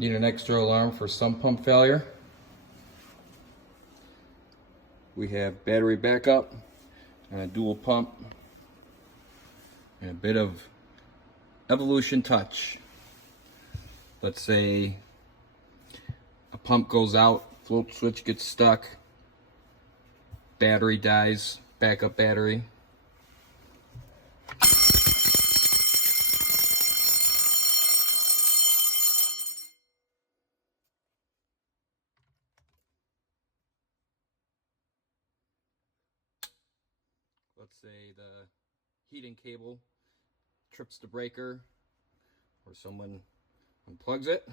Need an extra alarm for sump pump failure. We have battery backup and a dual pump and a bit of evolution touch. Let's say a pump goes out, float switch gets stuck, battery dies, backup battery. Let's say the heating cable trips the breaker or someone unplugs it.